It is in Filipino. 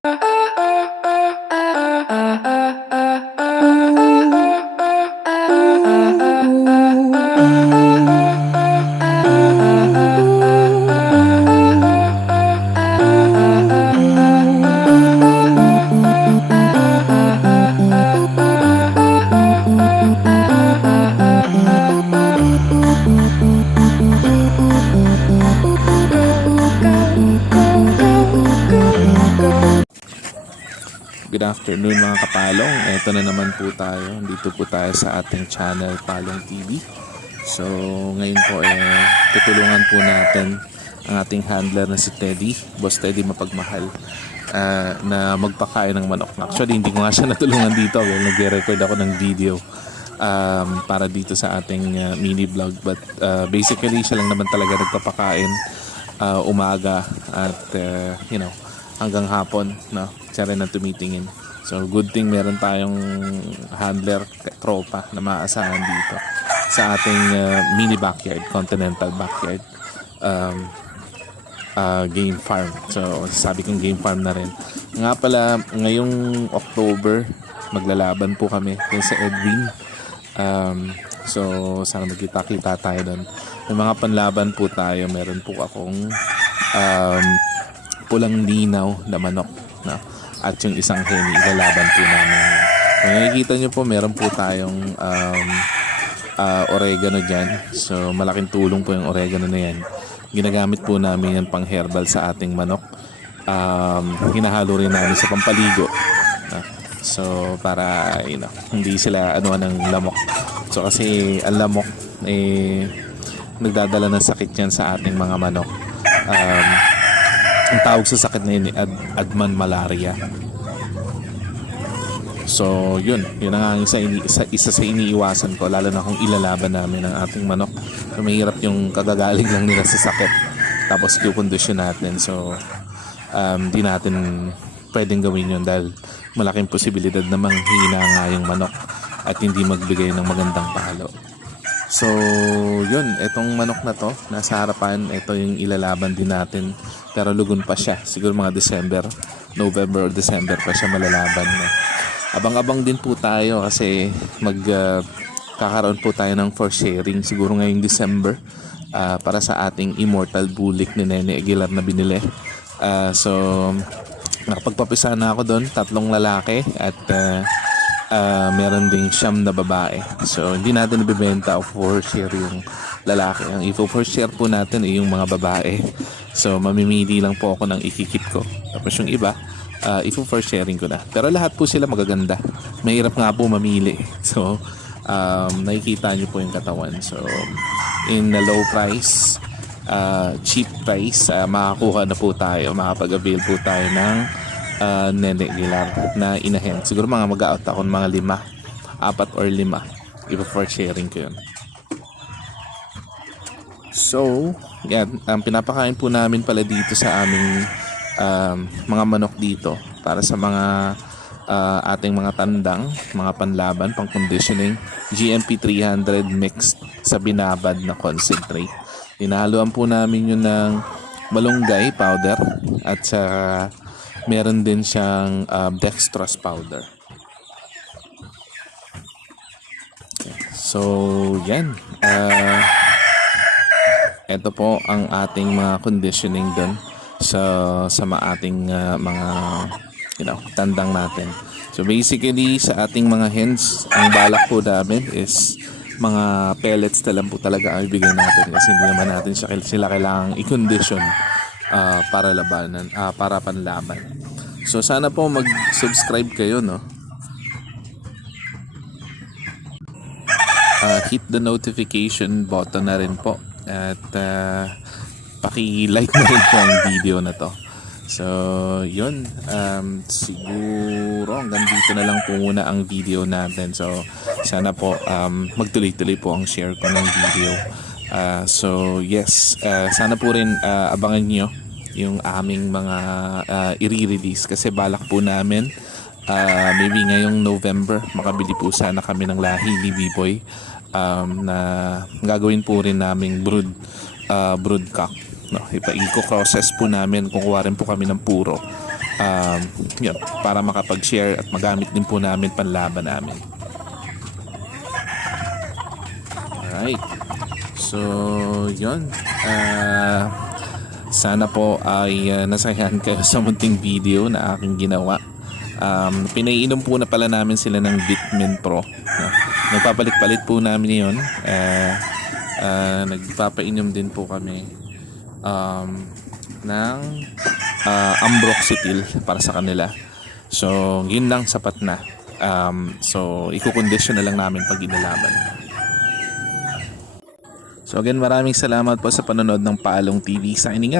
Good afternoon mga kapalong. Ito na naman po tayo. Dito po tayo sa ating channel Palong TV. So ngayon po tutulungan po natin ang ating handler na si Teddy, Boss Teddy Mapagmahal, na magpakain ng manok. Actually hindi ko nga siya natulungan dito. Nag-record ako ng video para dito sa ating mini vlog. But basically siya lang naman talaga nagpapakain umaga at hanggang hapon, no? Siya rin ang tumitingin. So good thing meron tayong handler, tropa na maaasahan dito sa ating mini backyard, continental backyard game farm. So sabi kong game farm na rin. Nga pala, ngayong October maglalaban po kami dun sa Edwin. So sana magkita-kita tayo doon. May mga panlaban po tayo. Meron po akong pulang linaw na manok, no? At yung isang heni, ilalaban po namin. Kung nakikita nyo po, meron po tayong oregano dyan. So malaking tulong po yung oregano na yan. Ginagamit po namin yan pang herbal sa ating manok. Hinahalo rin namin sa pampaligo, no? So para hindi sila ng lamok. So kasi ang lamok nagdadala ng sakit yan sa ating mga manok. Ang tawag sa sakit na yun Adman malaria. So yun ang isa sa iniiwasan ko, lalo na kung ilalaban namin ang ating manok. So mahirap yung kagagaling lang nila sa sakit tapos kukondisyon natin. So di natin pwedeng gawin yun dahil malaking posibilidad na manghina nga yung manok at hindi magbigay ng magandang palo. So yun, etong manok na to nasa harapan, ito yung ilalaban din natin, pero lugon pa siya. Siguro mga November or December pa siya malalaban, no? Abang-abang din po tayo kasi kakaroon po tayo ng for sharing siguro ngayong December para sa ating immortal bulik ni Nene Aguilar na binili. So nakapagpapisa na ako doon, 3 lalaki at meron ding 9 na babae. So hindi natin ibebenta o for share yung lalaki. Ang i-for share po natin ay yung mga babae. So mamimili lang po ako ng ikikip ko. Tapos yung iba i-for sharing ko na. Pero lahat po sila magaganda. Mahirap nga po mamili. So nakikita nyo po yung katawan. So in the low price, cheap price, makakuha na po tayo, makapag-avail po tayo ng Nene Aguilar na inahen. Siguro mag-out ako ng mga 4 or 5. I-for sharing ko yun. So yan, pinapakain po namin pala dito sa aming mga manok dito para sa mga ating mga tandang, mga panlaban, pang conditioning, GMP 300 mixed sa binabad na concentrate. Hinahaluan po namin yun ng malunggay powder at sa meron din siyang dextrose powder. So yan, ito po ang ating mga conditioning doon sa ating mga tandang natin. So basically sa ating mga hens, ang balak po namin is mga pellets na lang po talaga ang ibigay natin kasi hindi naman natin sila kailangang i-condition para labanan, para panlaban. So sana po mag-subscribe kayo, no? Hit the notification button na rin po at paki-like na rin po ang video na to. So yun, siguro hanggang dito na lang po muna ang video natin. So sana po magtuloy-tuloy po ang share ko ng video. So yes, sana po rin abangan nyo yung aming mga i-release kasi balak po namin maybe ngayong November makabili po sana kami ng lahi ni B-Boy na gagawin po rin naming brood cock, no? Ipa-eco process po namin, kukuha rin po kami ng puro Yun, para makapag-share at magamit din po namin panlaban namin. Alright. So, yun. Sana po ay nasayahan kayo sa munting video na aking ginawa. Pinaiinom po na pala namin sila ng Vitamin Pro. No? Nagpapalit-palit po namin yun. Nagpapainom din po kami ng Ambroxetil para sa kanila. So, yun lang, sapat na. So, ikukondisyon na lang namin pag inalaman. So again, maraming salamat po sa panonood ng Paalong TV. Signing out.